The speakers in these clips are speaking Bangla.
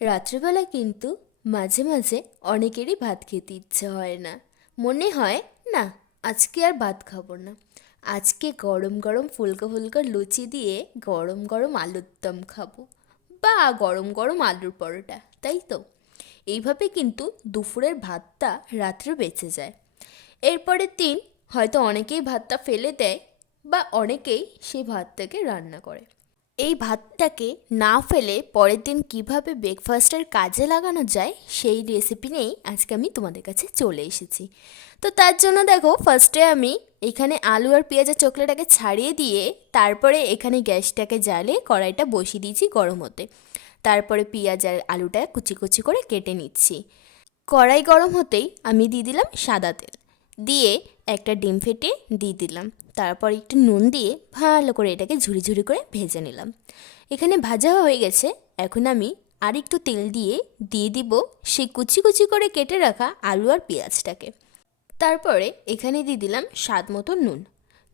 রাত্রিবেলা কিন্তু মাঝে মাঝে অনেকেরই ভাত খেতে ইচ্ছে হয় না। মনে হয় না, আজকে আর ভাত খাবো না, আজকে গরম গরম ফুলকো ফুলকো লুচি দিয়ে গরম গরম আলুর দম খাবো, বা গরম গরম আলুর পরোটা, তাই তো? এইভাবে কিন্তু দুপুরের ভাতটা রাত্রে বেঁচে যায়। এরপরের দিন হয়তো অনেকেই ভাতটা ফেলে দেয়, বা অনেকেই সেই ভাতটাকে রান্না করে। এই ভাতটাকে না ফেলে পরের দিন কিভাবে ব্রেকফাস্টের কাজে লাগানো যায় সেই রেসিপি নিয়েই আজকে আমি তোমাদের কাছে চলে এসেছি। তো তার জন্য দেখো, ফার্স্টে আমি এখানে আলু আর পেঁয়াজের চোখলাটাকে ছাড়িয়ে দিয়ে তারপরে এখানে গ্যাসটাকে জ্বালিয়ে কড়াইটা বসিয়ে দিয়েছি গরম হতে। তারপরে পেঁয়াজ আর আলুটা কুচি কুচি করে কেটে নিচ্ছি। কড়াই গরম হতেই আমি দিয়ে দিলাম সাদা তেল, দিয়ে একটা ডিম ফেটে দিয়ে দিলাম। তারপর একটু নুন দিয়ে ভালো করে এটাকে ঝুরি ঝুরি করে ভেজে নিলাম। এখানে ভাজা হয়ে গেছে। এখন আমি আর একটু তেল দিয়ে দিয়ে দিব সেই কুচি কুচি করে কেটে রাখা আলু আর পেঁয়াজটাকে। তারপরে এখানে দিয়ে দিলাম স্বাদ মতো নুন।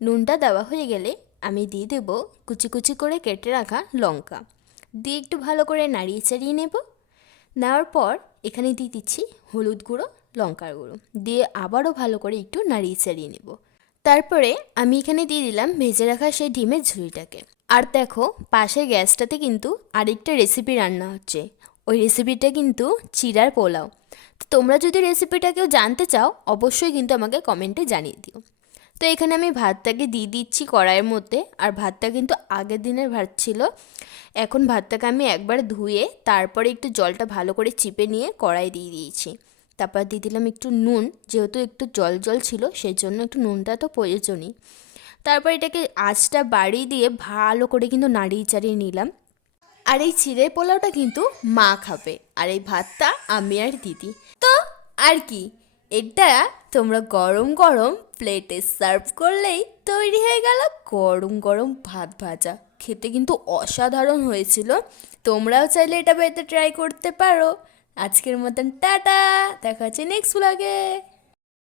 নুনটা দেওয়া হয়ে গেলে আমি দিয়ে দেব কুচি কুচি করে কেটে রাখা লঙ্কা, দিয়ে একটু ভালো করে নাড়িয়ে চাড়িয়ে নেব। নেওয়ার পর এখানে দিয়ে দিচ্ছি হলুদ গুঁড়ো, লঙ্কার গুঁড়ো, দিয়ে আবারও ভালো করে একটু নাড়িয়ে চাড়িয়ে নেব। তারপরে আমি এখানে দিয়ে দিলাম ভেজে রাখা সেই ডিমের ঝুড়িটাকে। আর দেখো, পাশের গ্যাসটাতে কিন্তু আরেকটা রেসিপি রান্না হচ্ছে। ওই রেসিপিটা কিন্তু চিড়ার পোলাও। তো তোমরা যদি রেসিপিটা কেউ জানতে চাও, অবশ্যই কিন্তু আমাকে কমেন্টে জানিয়ে দিও। তো এখানে আমি ভাতটাকে দিয়ে দিচ্ছি কড়াইয়ের মধ্যে। আর ভাতটা কিন্তু আগের দিনের ভাত ছিল। এখন ভাতটাকে আমি একবার ধুয়ে তারপরে একটু জলটা ভালো করে চিপে নিয়ে কড়াই দিয়ে দিয়েছি। তারপর দিয়ে দিলাম একটু নুন, যেহেতু একটু জল জল ছিল সেই জন্য একটু নুনটা তো প্রয়োজনই। তারপর এটাকে আঁচটা বাড়িয়ে দিয়ে ভালো করে কিন্তু নাড়িয়ে চাড়িয়ে নিলাম। আর এই চিড়ের পোলাওটা কিন্তু মা খাবে, আর এই ভাতটা আমি আর দিদি। তো আর কি, এটা তোমরা গরম গরম প্লেটে সার্ভ করলেই তৈরি হয়ে গেল গরম গরম ভাত ভাজা। খেতে কিন্তু অসাধারণ হয়েছিল। তোমরাও চাইলে এটা বাড়িতে ট্রাই করতে পারো। আজকের মতন টাটা, দেখা হচ্ছে নেক্সট ব্লগে।